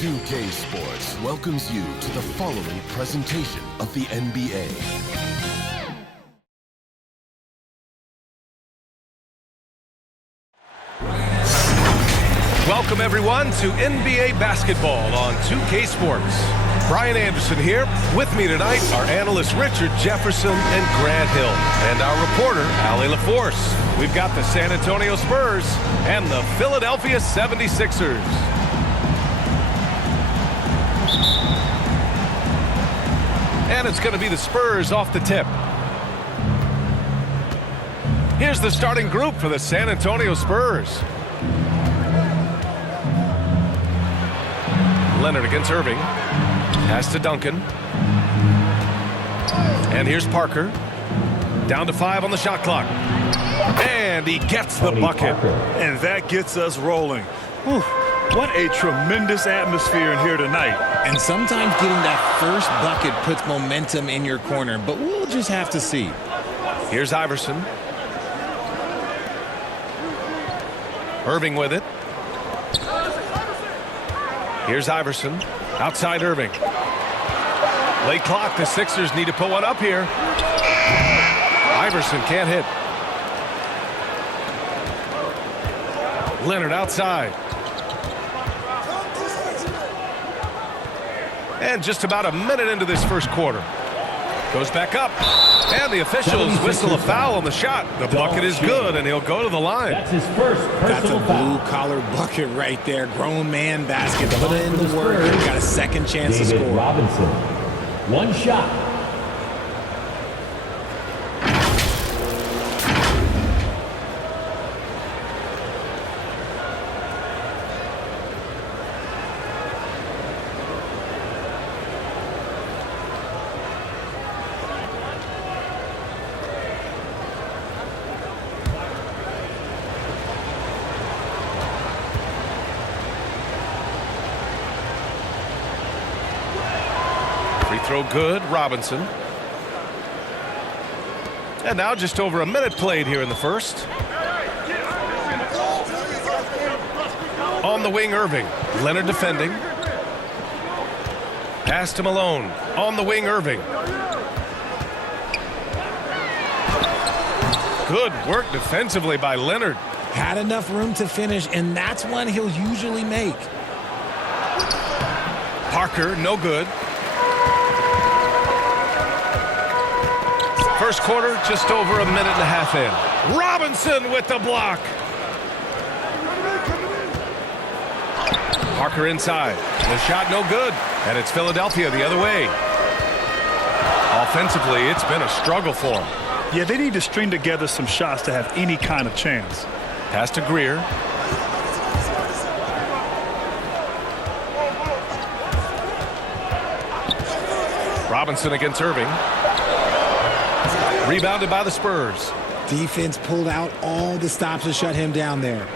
2K Sports welcomes you to the following presentation of the NBA. Welcome everyone to NBA basketball on 2K Sports. Brian Anderson here. With me tonight are analysts Richard Jefferson and Grant Hill, and our reporter Allie LaForce. We've got the San Antonio Spurs and the Philadelphia 76ers. And it's going to be the Spurs off the tip. Here's the starting group for the San Antonio Spurs. Leonard against Irving. Pass to Duncan. And here's Parker. Down to 5 on the shot clock. And he gets the bucket. And that gets us rolling. Whew. What a tremendous atmosphere in here tonight. And sometimes getting that first bucket puts momentum in your corner, but we'll just have to see. Here's Iverson. Irving with it. Here's Iverson. Outside Irving. Late clock. The Sixers need to put one up here. Iverson can't hit. Leonard outside. And just about a minute into this first quarter. Goes back up. And the officials whistle a foul on the shot. The bucket is good, and he'll go to the line. That's his first personal That's a foul. blue-collar bucket right there. Grown man basket. Put in the work. Got a second chance to David score. Robinson. One shot. Free throw good. Robinson. And now just over a minute played here in the first. On the wing, Irving. Leonard defending. Pass to Malone. On the wing, Irving. Good work defensively by Leonard. Had enough room to finish, and that's one he'll usually make. Parker, no good. First quarter, just over a minute and a half in. Robinson with the block. Parker inside. The shot no good. And it's Philadelphia the other way. Offensively, it's been a struggle for them. Yeah, they need to string together some shots to have any kind of chance. Pass to Greer. Robinson against Irving. Rebounded by the Spurs. Defense pulled out all the stops to shut him down there.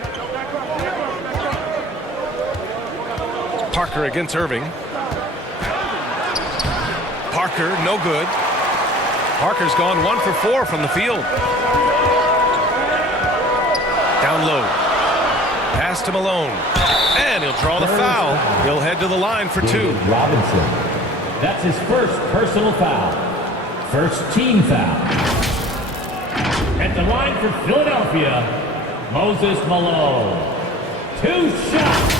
Parker against Irving. Parker, no good. Parker's gone 1 for 4 from the field. Down low. Pass to Malone. And he'll draw the foul. He'll head to the line for 2. David Robinson. That's his first personal foul. First team foul. At the line for Philadelphia, Moses Malone. 2 shots.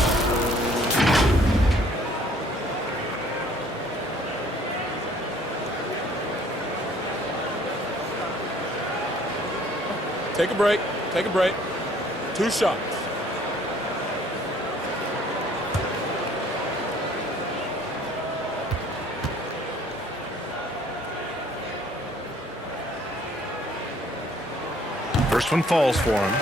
Take a break. Take a break. 2 shots. First one falls for him.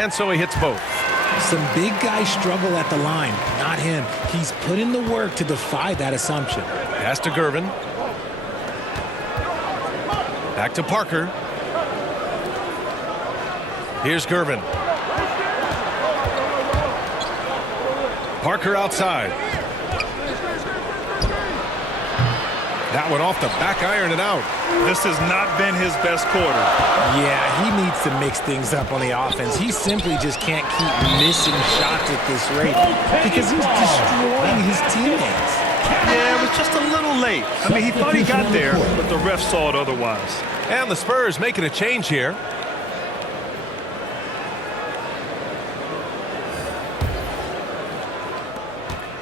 And so he hits both. Some big guys struggle at the line, not him. He's put in the work to defy that assumption. Pass to Gervin. Back to Parker. Here's Gervin. Parker outside. That one off the back iron and out. This has not been his best quarter. Yeah, he needs to mix things up on the offense. He simply just can't keep missing shots at this rate because he's destroying his teammates. Yeah, it was just a little late. I mean, he thought he got there, but the ref saw it otherwise. And the Spurs making a change here.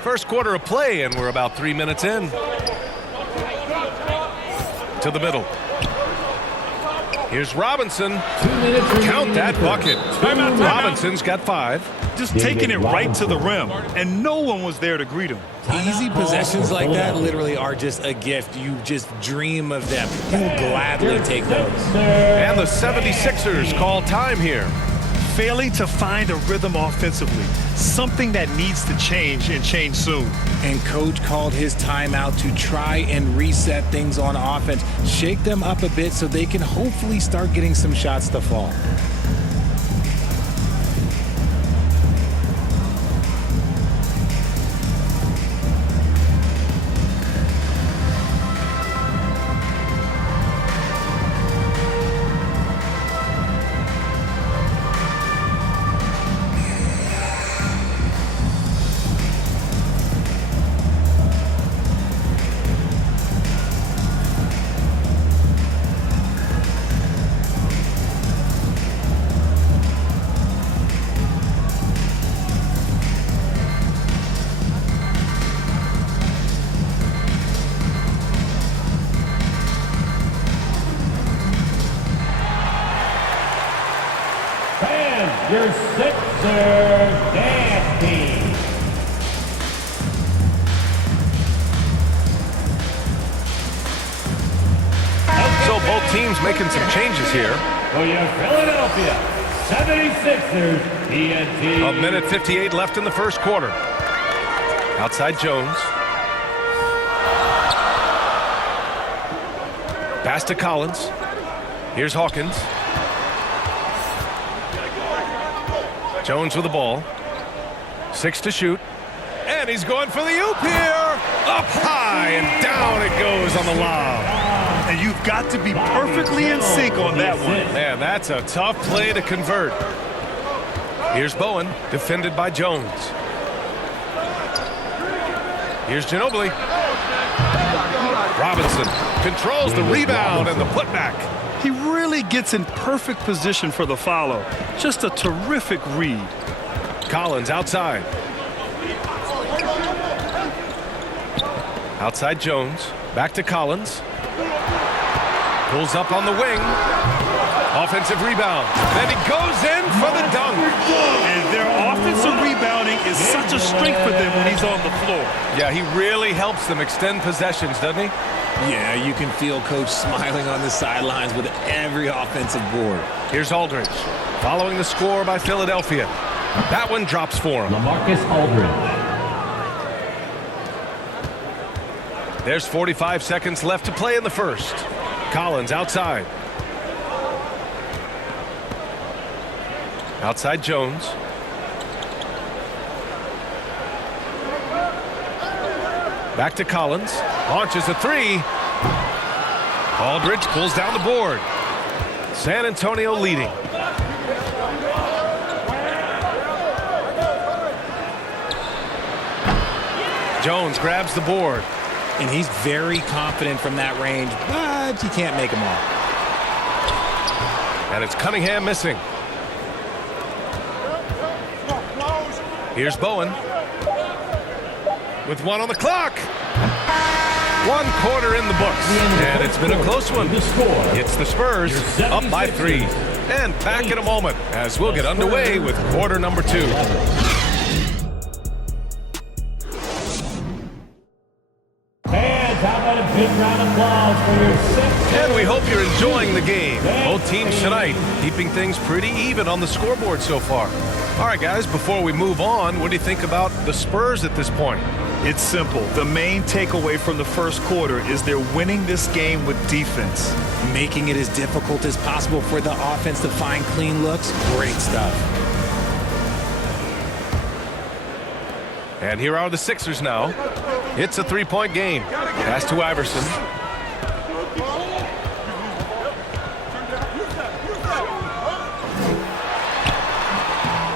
First quarter of play, and we're about 3 minutes in. To the middle. Here's Robinson. 2 minutes. Count that bucket. Timeout. Robinson's got 5. Just taking it right to the rim, and no one was there to greet him. Easy possessions like that literally are just a gift. You just dream of them. He'll gladly take those. And the 76ers call time here. Failing to find a rhythm offensively, something that needs to change and change soon. And coach called his timeout to try and reset things on offense, shake them up a bit so they can hopefully start getting some shots to fall. Your Sixers dance team. So both teams making some changes here. For your Philadelphia 76ers TNT. A minute 58 left in the first quarter. Outside Jones. Pass to Collins. Here's Hawkins. Jones with the ball. 6 to shoot. And he's going for the oop here. Up high and down it goes on the lob. And you've got to be perfectly in sync on that one. Man, that's a tough play to convert. Here's Bowen, defended by Jones. Here's Ginobili. Robinson controls the rebound and the putback. He really gets in perfect position for the follow. Just a terrific read. Collins outside. Outside Jones. Back to Collins. Pulls up on the wing. Offensive rebound. Then he goes in for the dunk. And their offensive rebounding is such a strength for them when he's on the floor. Yeah, he really helps them extend possessions, doesn't he? Yeah, you can feel coach smiling on the sidelines with every offensive board. Here's Aldridge. Following the score by Philadelphia. That one drops for him. LaMarcus Aldridge. There's 45 seconds left to play in the first. Collins outside. Outside Jones. Back to Collins. Launches a 3. Aldridge pulls down the board. San Antonio leading. Jones grabs the board. And he's very confident from that range, but you can't make him all. And it's Cunningham missing. Here's Bowen. With 1 on the clock. 1 quarter in the books. And it's been a close one. It's the Spurs up by 3. And back in a moment as we'll get underway with quarter number 2. How about a big round of applause for your Sixers? And we hope you're enjoying the game. Both teams tonight keeping things pretty even on the scoreboard so far. All right, guys, before we move on, what do you think about the Spurs at this point? It's simple. The main takeaway from the first quarter is they're winning this game with defense. Making it as difficult as possible for the offense to find clean looks. Great stuff. And here are the Sixers now. It's a three-point game. Pass to Iverson.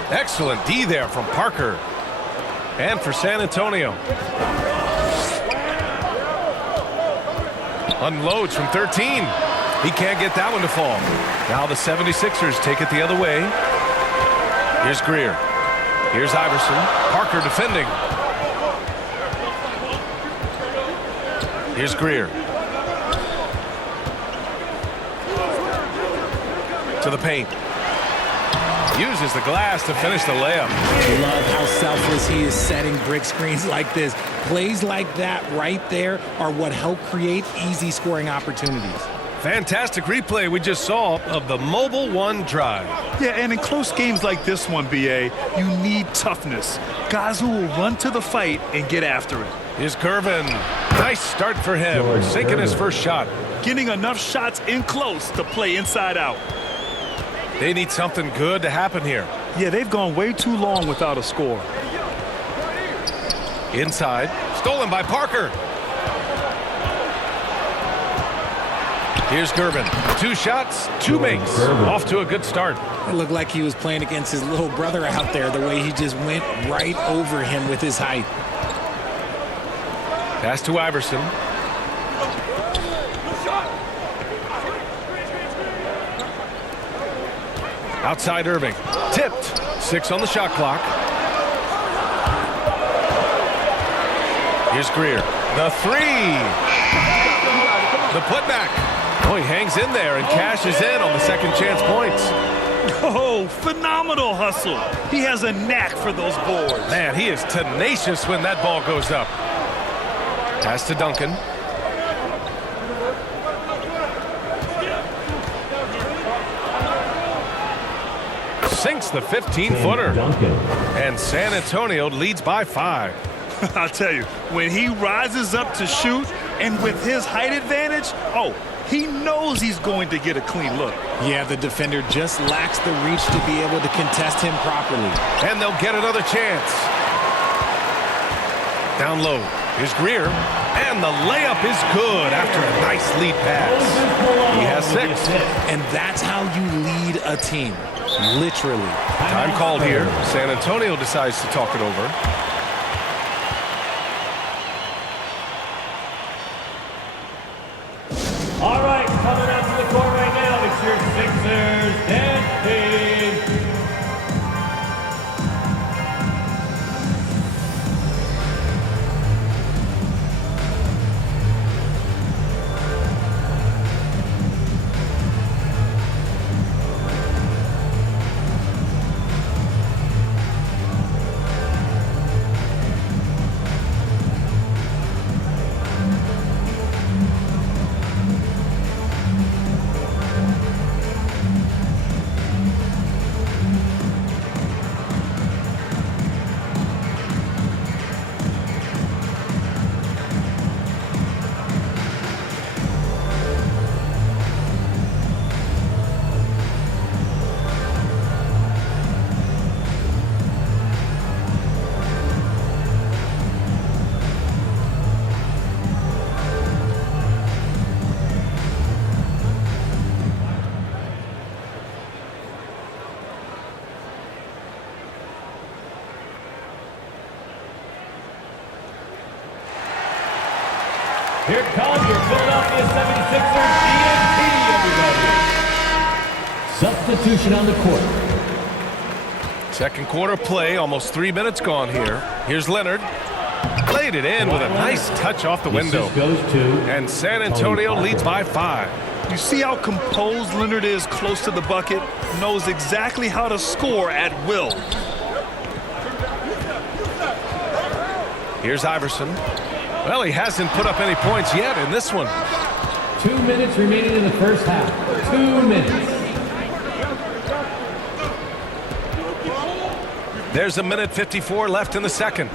Excellent D there from Parker. And for San Antonio. Unloads from 13. He can't get that one to fall. Now the 76ers take it the other way. Here's Greer. Here's Iverson. Parker defending. Here's Greer. To the paint. Uses the glass to finish the layup. Love how selfless he is setting brick screens like this. Plays like that right there are what help create easy scoring opportunities. Fantastic replay we just saw of the Mobile One drive. Yeah, and in close games like this one, B.A., you need toughness. Guys who will run to the fight and get after it. Here's Gervin. Nice start for him. Sinking his first shot. Getting enough shots in close to play inside out. They need something good to happen here. Yeah, they've gone way too long without a score. Inside. Stolen by Parker. Here's Gervin. 2 shots, 2 makes. Off to a good start. It looked like he was playing against his little brother out there, the way he just went right over him with his height. Pass to Iverson. Outside Irving. Tipped. 6 on the shot clock. Here's Greer. The 3. The putback. Oh, he hangs in there and cashes in on the second chance points. Oh, phenomenal hustle. He has a knack for those boards. Man, he is tenacious when that ball goes up. Pass to Duncan. Sinks the 15-footer. And San Antonio leads by 5. I'll tell you, when he rises up to shoot and with his height advantage, oh, he knows he's going to get a clean look. Yeah, the defender just lacks the reach to be able to contest him properly. And they'll get another chance. Down low. Here's Greer. And the layup is good after a nice lead pass. He has 6. And that's how you lead a team. Literally. Time called here. San Antonio decides to talk it over. All right, coming out to the court right now, it's your Sixers dancing. Here comes your Philadelphia 76ers DNP, everybody. Substitution on the court. Second quarter play, almost 3 minutes gone here. Here's Leonard. Laid it in with a nice touch off the window. Goes to And San Antonio leads by 5. You see how composed Leonard is close to the bucket? Knows exactly how to score at will. Here's Iverson. Well, he hasn't put up any points yet in this one. 2 minutes remaining in the first half. 2 minutes. There's a minute 54 left in the second.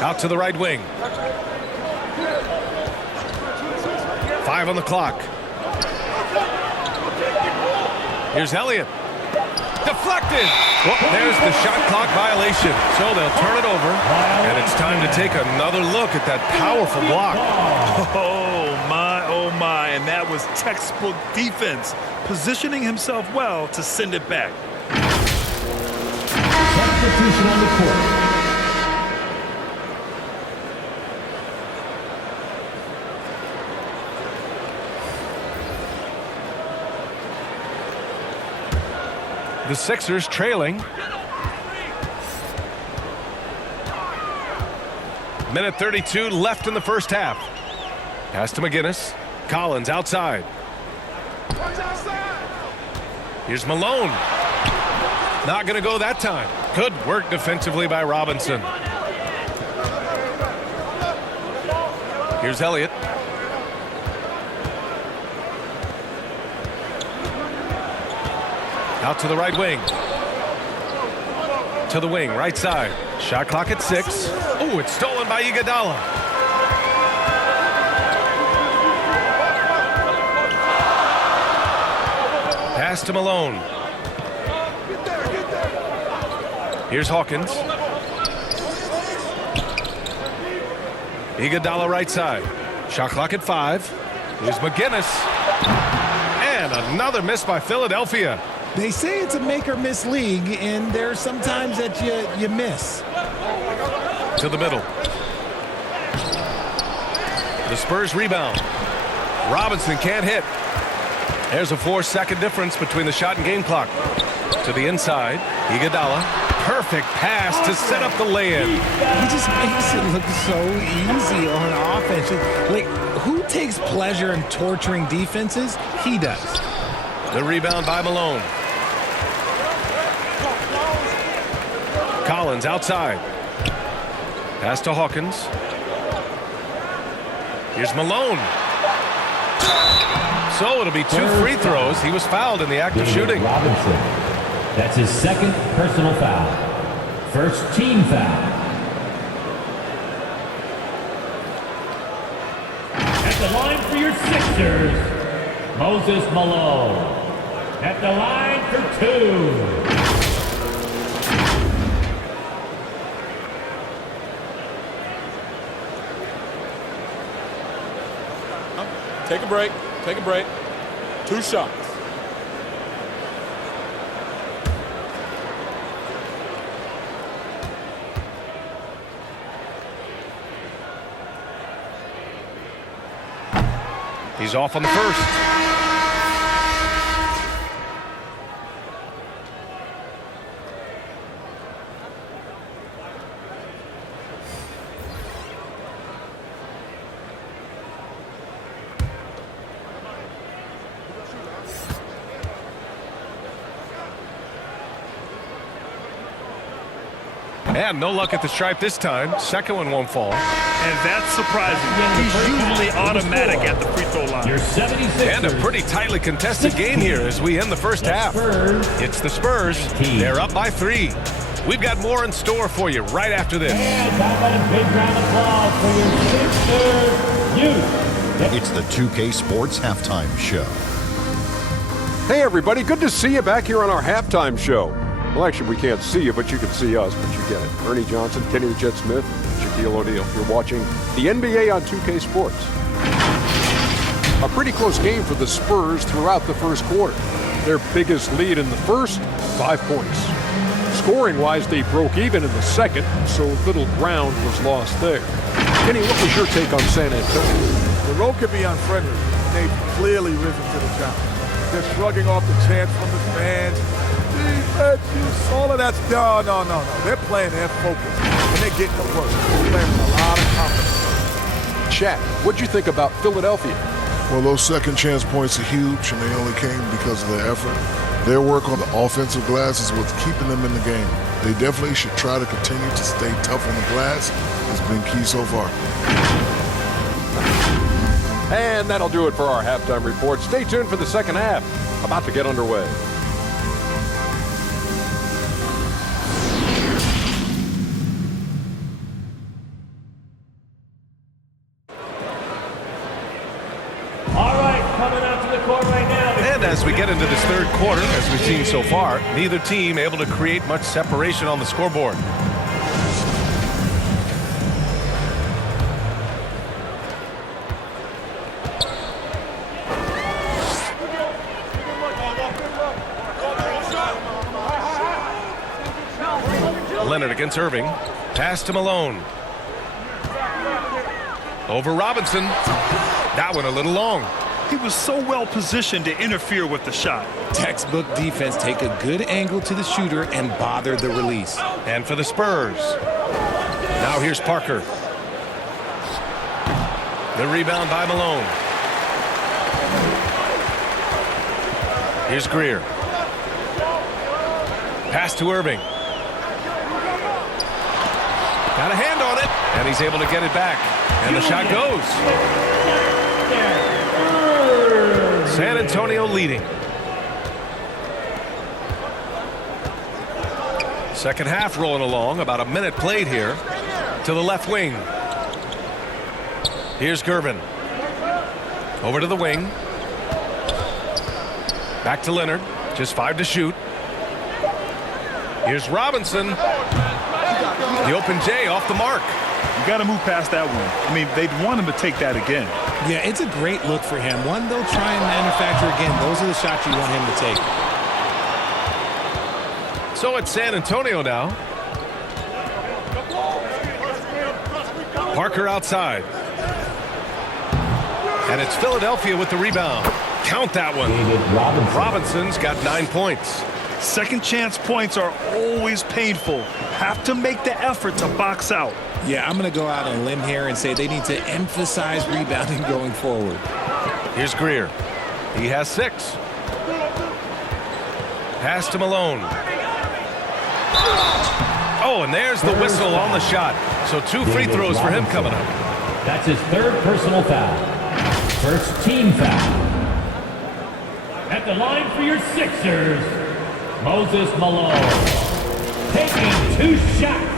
Out to the right wing. 5 on the clock. Here's Elliott. Deflected. Well, there's the shot clock violation. So they'll turn it over. And it's time to take another look at that powerful block. Oh my. And that was textbook defense. Positioning himself well to send it back. Substitution on the court. The Sixers trailing. Minute 32 left in the first half. Pass to McGinnis. Collins outside. Here's Malone. Not going to go that time. Good work defensively by Robinson. Here's Elliott. Out to the right wing. To the wing, right side. Shot clock at 6. Oh, it's stolen by Iguodala. Pass to Malone. Here's Hawkins. Iguodala right side. Shot clock at 5. Here's McGinnis. And another miss by Philadelphia. They say it's a make-or-miss league, and there's sometimes that you miss. To the middle. The Spurs rebound. Robinson can't hit. There's a 4-second difference between the shot and game clock. To the inside. Iguodala. Perfect pass to set up the lay-in. He just makes it look so easy on offense. Like, who takes pleasure in torturing defenses? He does. The rebound by Malone. Collins outside. Pass to Hawkins. Here's Malone. So it'll be 2 free throws. He was fouled in the act of shooting. Robinson. That's his second personal foul. First team foul. At the line for your Sixers, Moses Malone. At the line for 2. Take a break. Take a break. 2 shots. He's off on the first. And no luck at the stripe this time. Second one won't fall. And that's surprising. He's usually automatic at the free throw line. Your 76ers. And a pretty tightly contested game here as we end the first half. It's the Spurs. They're up by 3. We've got more in store for you right after this. And how about a big round of applause for your Sixers youth? It's the 2K Sports Halftime Show. Hey everybody, good to see you back here on our halftime show. Well, actually, we can't see you, but you can see us, but you get it. Ernie Johnson, Kenny the Jet Smith, Shaquille O'Neal. You're watching the NBA on 2K Sports. A pretty close game for the Spurs throughout the first quarter. Their biggest lead in the first, 5 points. Scoring-wise, they broke even in the second, so little ground was lost there. Kenny, what was your take on San Antonio? The road could be unfriendly. They've clearly risen to the challenge. They're shrugging off the chants from the fans. All of that's no. They're playing their focus, and they're getting to work. They're playing with a lot of confidence. Shaq, what'd you think about Philadelphia? Well, those second chance points are huge, and they only came because of their effort. Their work on the offensive glass is what's keeping them in the game. They definitely should try to continue to stay tough on the glass. It's been key so far. And that'll do it for our halftime report. Stay tuned for the second half. About to get underway. coming out to the court right now. And as we get into this third quarter, as we've seen so far, neither team able to create much separation on the scoreboard. Leonard against Irving. Pass to Malone. Over Robinson. That one a little long. He was so well positioned to interfere with the shot. Textbook defense. Take a good angle to the shooter and bother the release. And for the Spurs. Now here's Parker. The rebound by Malone. Here's Greer. Pass to Irving. Got a hand on it, and he's able to get it back. And the shot goes. San Antonio leading. Second half rolling along. About a minute played here. To the left wing. Here's Gervin. Over to the wing. Back to Leonard. Just 5 to shoot. Here's Robinson. The open J off the mark. You got to move past that one. I mean, they'd want him to take that again. Yeah, it's a great look for him. One they'll try and manufacture again. Those are the shots you want him to take. So it's San Antonio now. Parker outside. And it's Philadelphia with the rebound. Count that one. Robinson's got 9 points. Second chance points are always painful. Have to make the effort to box out. Yeah, I'm going to go out on a limb here and say they need to emphasize rebounding going forward. Here's Greer. He has 6. Pass to Malone. Oh, and there's the whistle on the shot. So 2 free throws for him coming up. That's his 3rd personal foul. First team foul. At the line for your Sixers, Moses Malone. Taking 2 shots.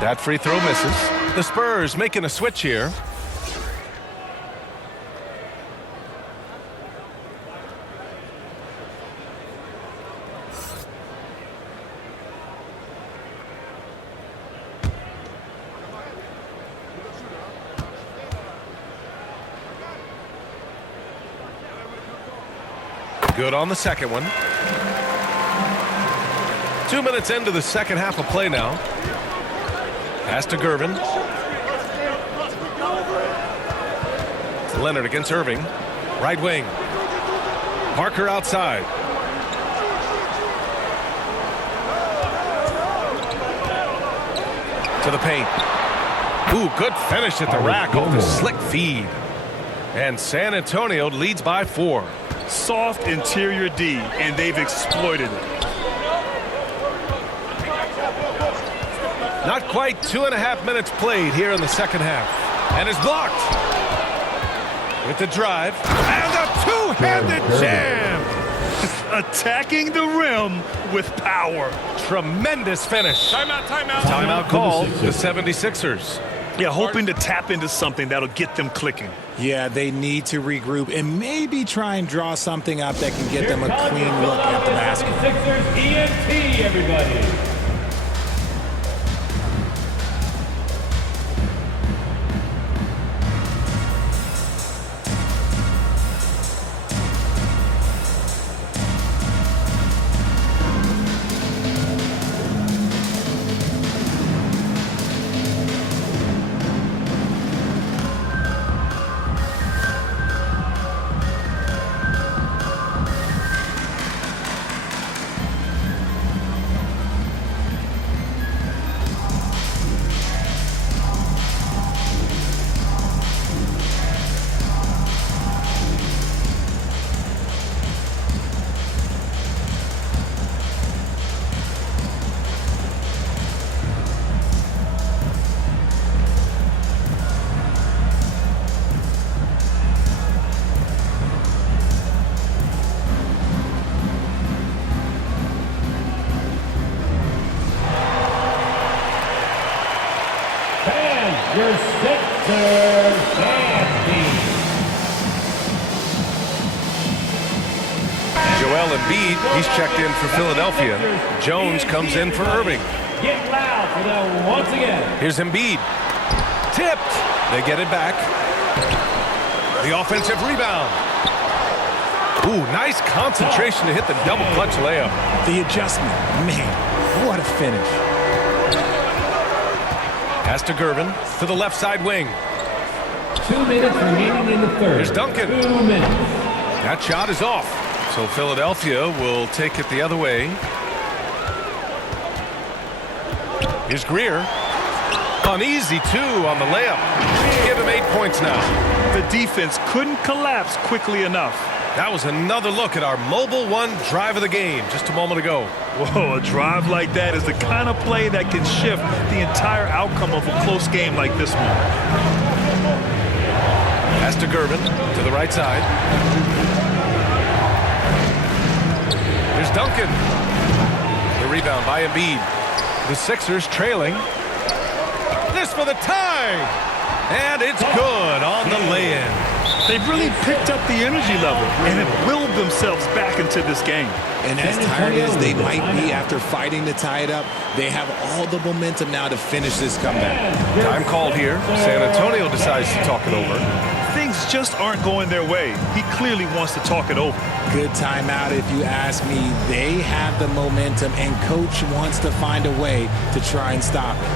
That free throw misses. The Spurs making a switch here. Good on the second one. 2 minutes into the second half of play now. Pass to Gervin. Leonard against Irving. Right wing. Parker outside. To the paint. Ooh, good finish at the rack off the slick feed. And San Antonio leads by 4. Soft interior D, and they've exploited it. Not quite 2.5 minutes played here in the second half. And is blocked. With the drive. And a two-handed jam. Attacking the rim with power. Tremendous finish. Timeout, timeout. Timeout called the 76ers. Yeah, hoping to tap into something that'll get them clicking. Yeah, they need to regroup and maybe try and draw something up that can get them a clean look at the basket. Sixers ENT, everybody. your Sixers dance team. Joel Embiid, he's checked in for Philadelphia. Jones comes in for Irving. Get loud for them once again. Here's Embiid. Tipped. They get it back. The offensive rebound. Ooh, nice concentration to hit the double clutch layup. The adjustment. Man, what a finish. Pass to Gervin to the left side wing. 2 minutes remaining in the third. Here's Duncan. 2 minutes. That shot is off. So Philadelphia will take it the other way. Here's Greer. An easy 2 on the layup. Give him 8 points now. The defense couldn't collapse quickly enough. That was another look at our Mobile One drive of the game just a moment ago. Whoa, a drive like that is the kind of play that can shift the entire outcome of a close game like this one. Pass to Gervin to the right side. Here's Duncan. The rebound by Embiid. The Sixers trailing. This for the tie. And it's good on the lay-in. They've really picked up the energy level and have willed themselves back into this game. And as tired as they might be after fighting to tie it up, they have all the momentum now to finish this comeback. Time called here. San Antonio decides to talk it over. Things just aren't going their way. He clearly wants to talk it over. Good timeout if you ask me. They have the momentum and coach wants to find a way to try and stop it.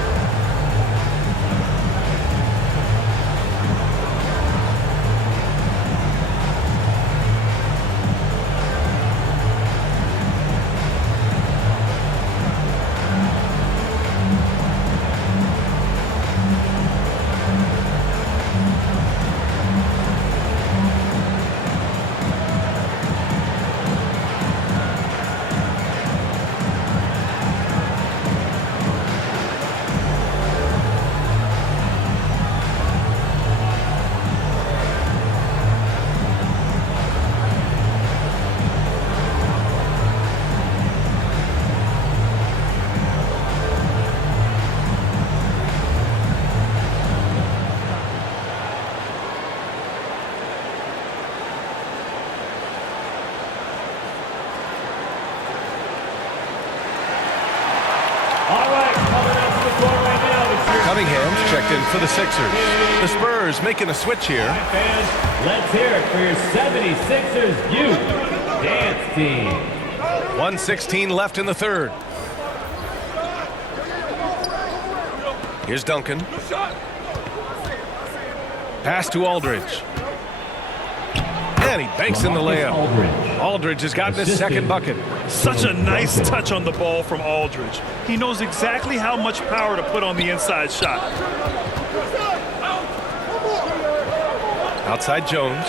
Cunningham's checked in for the Sixers. The Spurs making a switch here. Fans, let's hear it for your 76ers youth dance team. 1:16 left in the third. Here's Duncan. Pass to Aldridge. And he banks in the layup. Aldridge has gotten his second bucket. Such a nice touch on the ball from Aldridge. He knows exactly how much power to put on the inside shot. Outside Jones.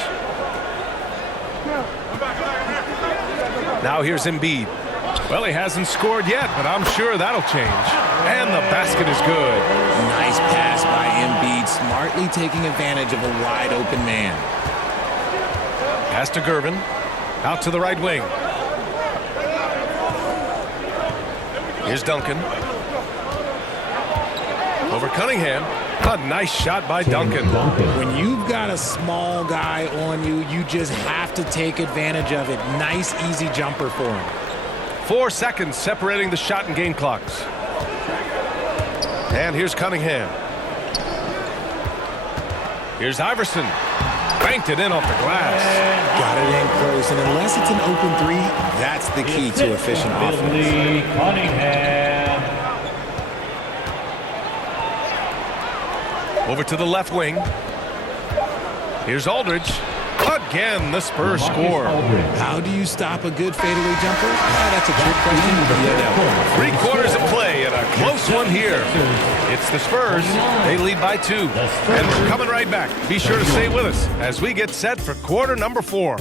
Now here's Embiid. Well, he hasn't scored yet, but I'm sure that'll change. And the basket is good. Nice pass by Embiid, smartly taking advantage of a wide open man. Pass to Gervin. Out to the right wing. Here's Duncan. Over Cunningham. A nice shot by Duncan. When you've got a small guy on you, you just have to take advantage of it. Nice, easy jumper for him. 4 seconds separating the shot and game clocks. And here's Cunningham. Here's Iverson. Banked it in off the glass. Got it in close, and unless it's an open three, that's the key to efficient offense. Cunningham. Over to the left wing. Here's Aldridge. Again, the Spurs score. How do you stop a good fadeaway jumper? That's a trick question. 3 quarters of play and a close one here. It's the Spurs. They lead by 2. And we're coming right back. Be sure to stay with us as we get set for quarter number 4.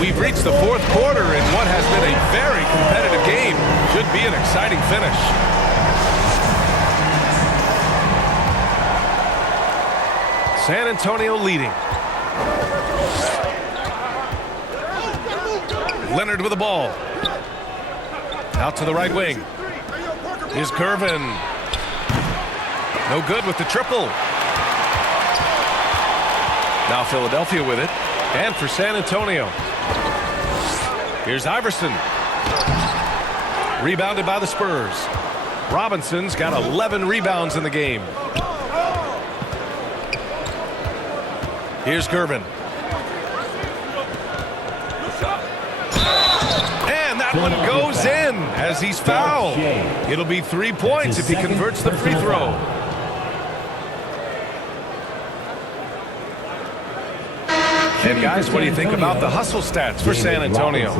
We've reached the fourth quarter in what has been a very competitive game. Should be an exciting finish. San Antonio leading. Leonard with the ball. Out to the right wing. Here's Gervin. No good with the triple. Now Philadelphia with it. And for San Antonio. Here's Iverson. Rebounded by the Spurs. Robinson's got 11 rebounds in the game. Here's Gervin. And that one goes in as he's fouled. It'll be 3 points if he converts the free throw. And guys, what do you think about the hustle stats for San Antonio?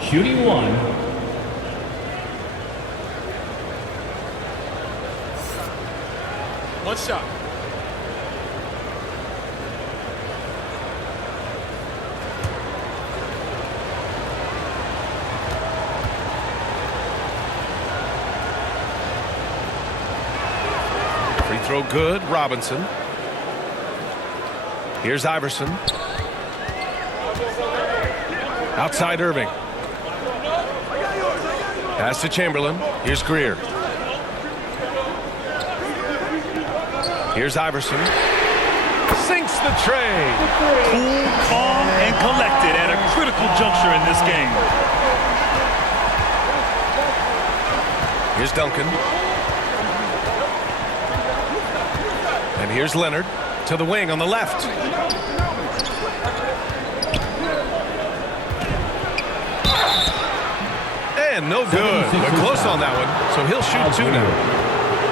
Shooting 1. One shot. Free throw good, Robinson. Here's Iverson. Outside Irving. Pass to Chamberlain. Here's Greer. Here's Iverson. Sinks the tray. Cool, calm, and collected at a critical juncture in this game. Here's Duncan. And here's Leonard to the wing on the left. And no good. But close on that one. So he'll shoot 2 now.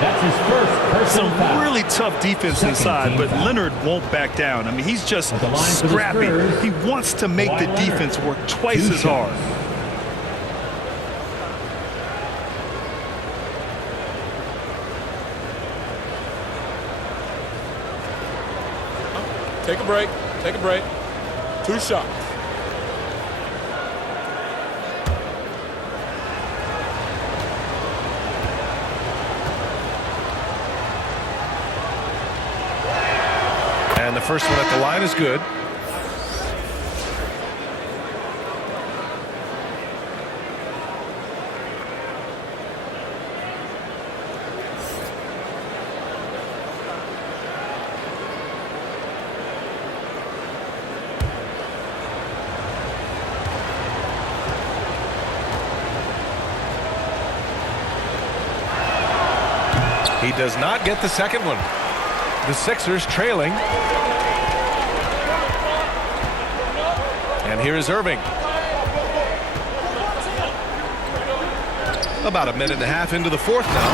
That's his first personal foul. Some really tough defense inside, but Leonard won't back down. I mean, he's just scrappy. He wants to make the defense work twice as hard. Take a break. Take a break. 2 shots. And the first one at the line is good. He does not get the second one. The Sixers trailing. And here is Irving. About a minute and a half into the fourth now.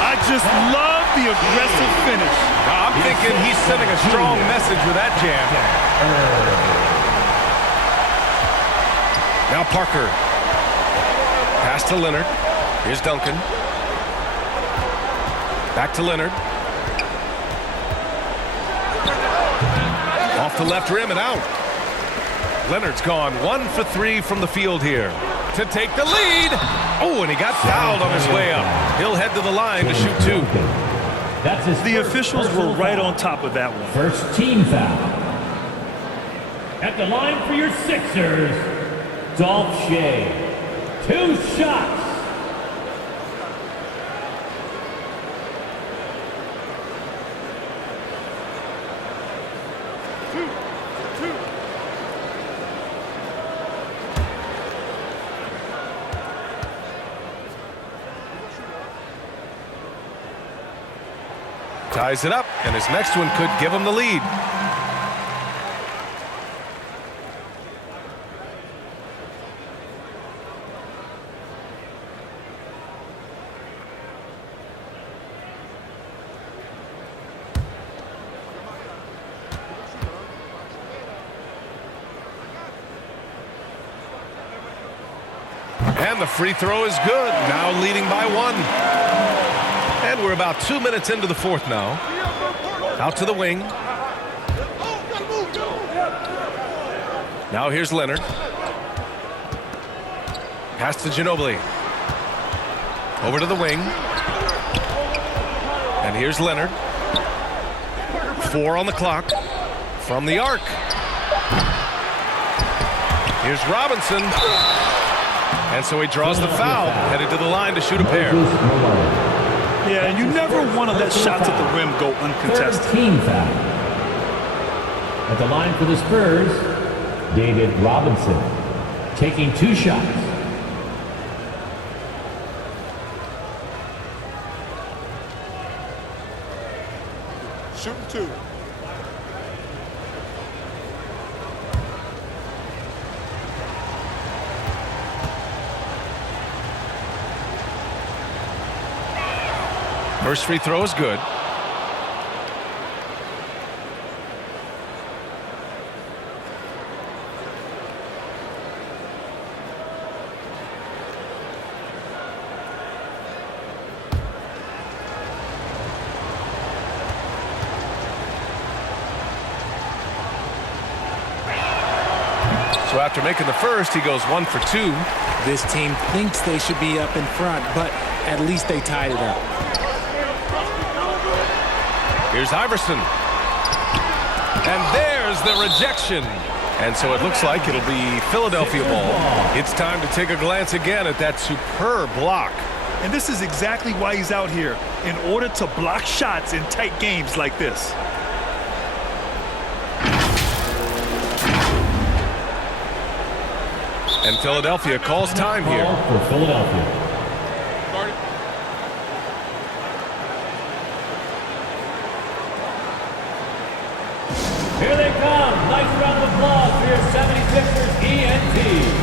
I just love the aggressive finish. I'm thinking he's sending a strong message with that jam. Now Parker. Pass to Leonard. Here's Duncan. Back to Leonard. Off the left rim and out. Leonard's gone 1 for 3 from the field here to take the lead. Oh, and he got fouled on his way up. He'll head to the line to shoot 2. That's his The officials were right on top of that one. First team foul. At the line for your Sixers, Dolph Shea. 2 shots. Ties it up, and his next one could give him the lead. And the free throw is good, now leading by 1. And we're about 2 minutes into the fourth now. Out to the wing. Now here's Leonard. Pass to Ginobili. Over to the wing. And here's Leonard. 4 on the clock. From the arc. Here's Robinson. And so he draws the foul. Headed to the line to shoot a pair. Yeah, and you never want to let shots at the rim go uncontested. Team foul. At the line for the Spurs, David Robinson, taking 2 shots. Shooting 2. First free throw is good. So after making the first, he goes 1 for 2. This team thinks they should be up in front, but at least they tied it up. Here's Iverson. And there's the rejection. And so it looks like it'll be Philadelphia ball. It's time to take a glance again at that superb block. And this is exactly why he's out here, in order to block shots in tight games like this. And Philadelphia calls time here. For Philadelphia. Here they come. Nice round of applause for your 76ers ENT.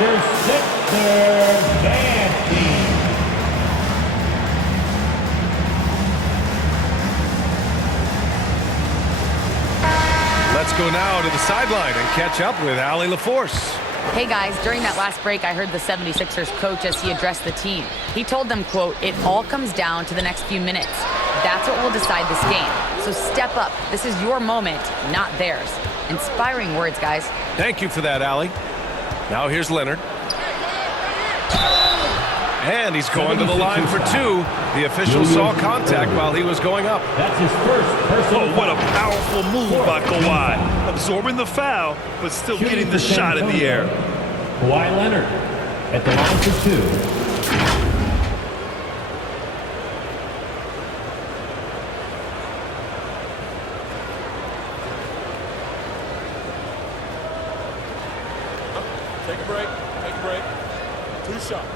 Your Sixers band team. Let's go now to the sideline and catch up with Allie LaForce. Hey guys, during that last break, I heard the 76ers coach as he addressed the team. He told them, quote, "It all comes down to the next few minutes. That's what will decide this game. So step up. This is your moment, not theirs." Inspiring words, guys. Thank you for that, Allie. Now here's Leonard. And he's going to the line for 2. The official saw contact while he was going up. That's his first personal Oh, what a powerful move by Kawhi. Absorbing the foul, but still getting the shot in the air. Kawhi Leonard at the line for 2. Take a break. Take a break. 2 shots.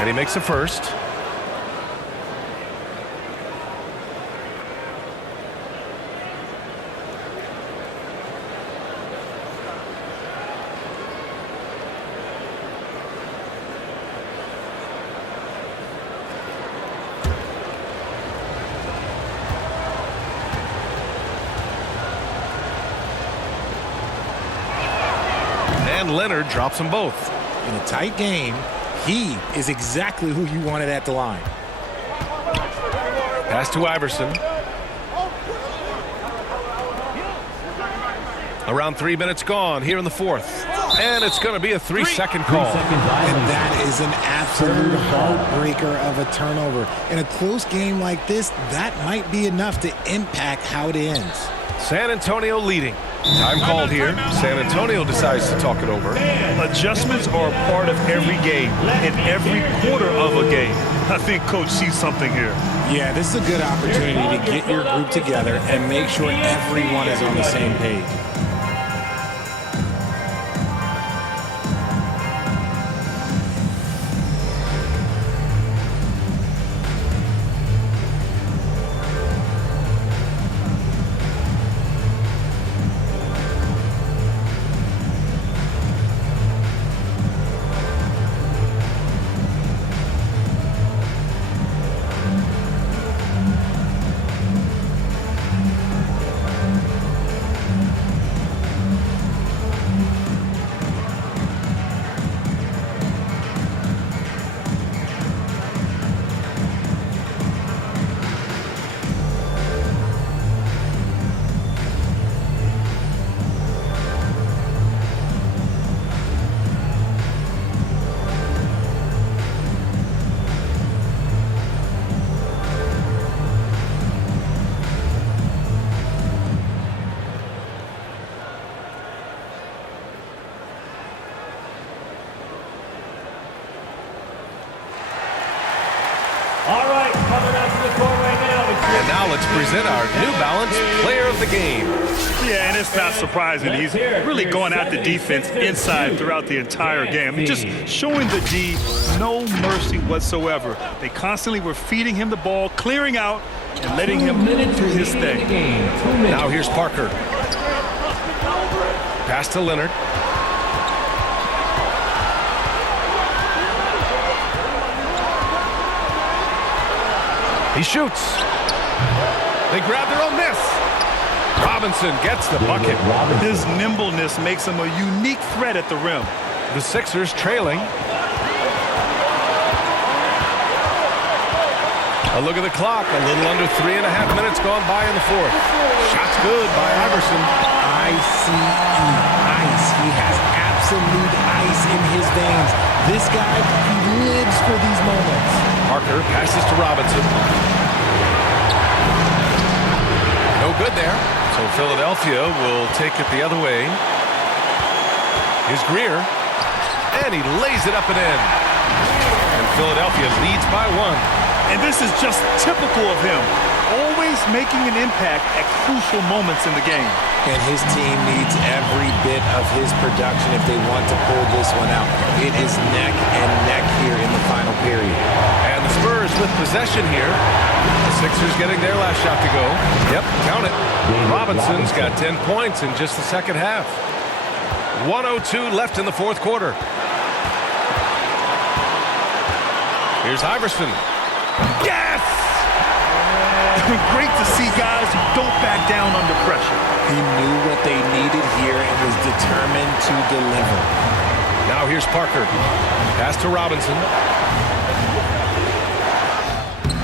And he makes the first. And Leonard drops them both. In a tight game, he is exactly who you wanted at the line. Pass to Iverson. Around 3 minutes gone here in the fourth. And it's going to be a 3-second call. And that is an absolute heartbreaker of a turnover. In a close game like this, that might be enough to impact how it ends. San Antonio leading. Time called here. San Antonio decides to talk it over. Adjustments are a part of every game and every quarter of a game. I think Coach sees something here. Yeah, this is a good opportunity to get your group together and make sure everyone is on the same page. And now let's present our New Balance Player of the Game. Yeah, and it's not surprising. He's really going at the defense inside throughout the entire game. I mean, just showing the D no mercy whatsoever. They constantly were feeding him the ball, clearing out, and letting him do his thing. Now here's Parker. Pass to Leonard. He shoots. They grab their own miss. Robinson gets the bucket. His nimbleness makes him a unique threat at the rim. The Sixers trailing. A look at the clock. A little under 3.5 minutes gone by in the fourth. Shot's good by Iverson. ICE. Ice. He has absolute ice in his veins. This guy, he lives for these moments. Parker passes to Robinson. No good there. So Philadelphia will take it the other way. Here's Greer. And he lays it up and in. And Philadelphia leads by 1. And this is just typical of him. Always making an impact at crucial moments in the game. And his team needs every bit of his production if they want to pull this one out. It is neck and neck here in the final period. And the Spurs with possession here. The Sixers getting their last shot to go. Yep, count it. Robinson's got 10 points in just the second half. 1:02 left in the fourth quarter. Here's Iverson. Yes! Great to see guys who don't back down under pressure. He knew what they needed here and was determined to deliver. Now here's Parker. Pass to Robinson.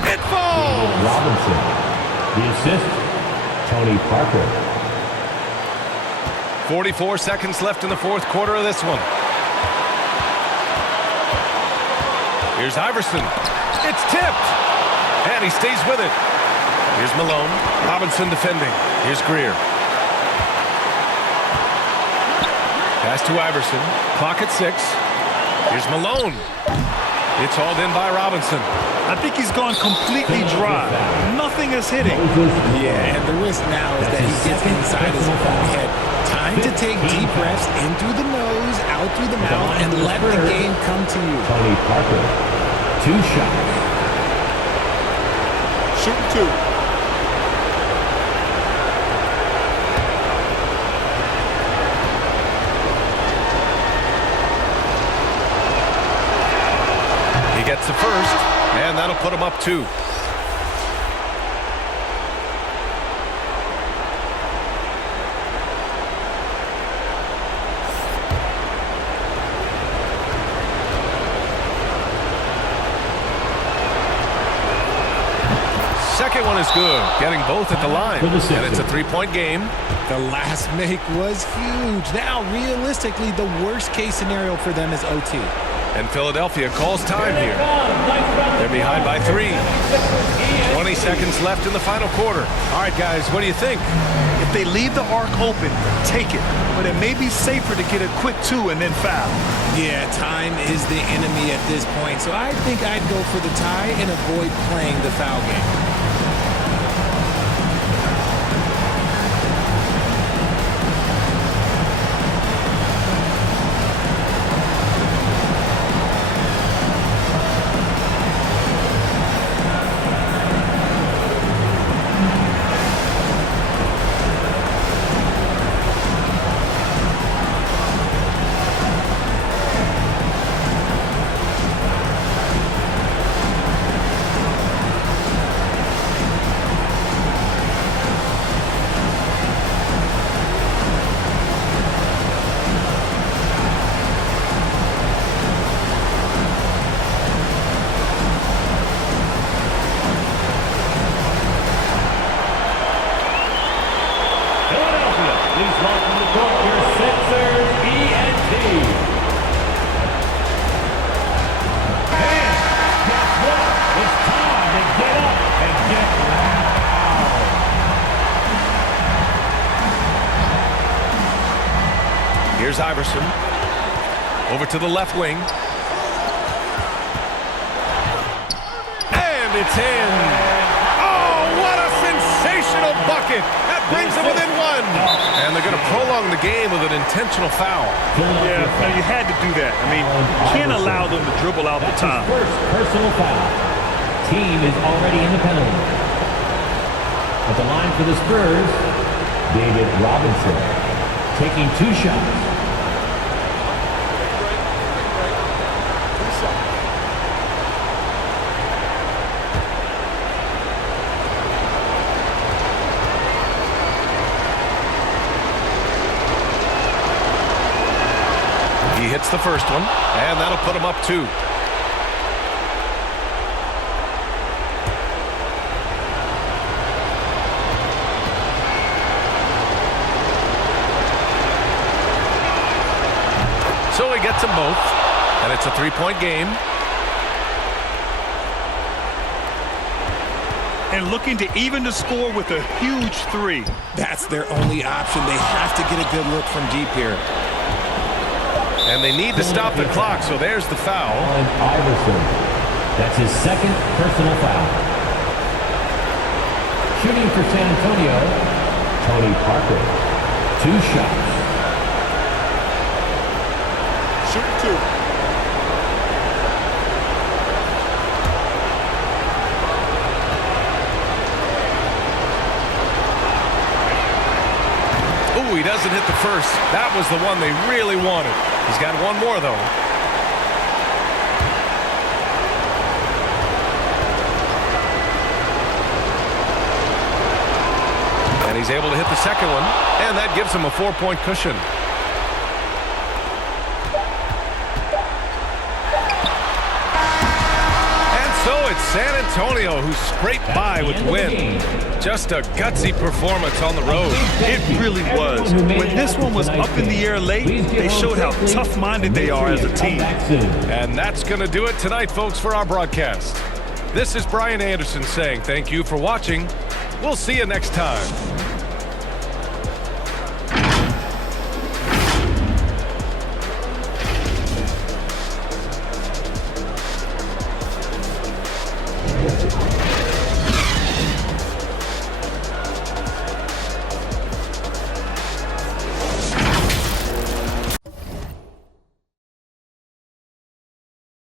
It falls! Robinson. The assist, Tony Parker. 44 seconds left in the fourth quarter of this one. Here's Iverson. It's tipped. And he stays with it. Here's Malone. Robinson defending. Here's Greer. Pass to Iverson. Clock at 6. Here's Malone. It's hauled in by Robinson. I think he's gone completely dry. Nothing is hitting. Yeah, and the risk now is that he gets inside his own head. Time to take deep breaths in through the nose, out through the mouth, and let the game come to you. Tony Parker. 2 shots. Shooting 2. He gets the first, and that'll put him up 2. second one is good, getting both at the line. And it's a three-point game. The last make was huge. Now, realistically, the worst-case scenario for them is OT. And Philadelphia calls time here. They're behind by 3. 20 seconds left in the final quarter. All right, guys, what do you think? If they leave the arc open, take it. But it may be safer to get a quick 2 and then foul. Yeah, time is the enemy at this point, so I think I'd go for the tie and avoid playing the foul game. Here's Iverson. Over to the left wing. And it's in. Oh, what a sensational bucket. That brings them within 1. And they're going to prolong the game with an intentional foul. Yeah, you had to do that. I mean, you can't allow them to dribble out the time. First personal foul. Team is already in the penalty. At the line for the Spurs, David Robinson taking 2 shots. He hits the first one, and that'll put him up 2. So he gets them both, and it's a 3-point game. And looking to even the score with a huge 3. That's their only option. They have to get a good look from deep here. And they need to stop the clock, so there's the foul. Iverson. That's his second personal foul. Shooting for San Antonio, Tony Parker. 2 shots. Shoot 2. Ooh, he doesn't hit the first. That was the one they really wanted. He's got one more, though. And he's able to hit the second one, and that gives him a 4-point cushion. And so it's San Antonio who scraped by with the win. Just a gutsy performance on the road. It really was. When this one was up in the air late, they showed how tough-minded they are as a team. And that's going to do it tonight, folks, for our broadcast. This is Brian Anderson saying thank you for watching. We'll see you next time.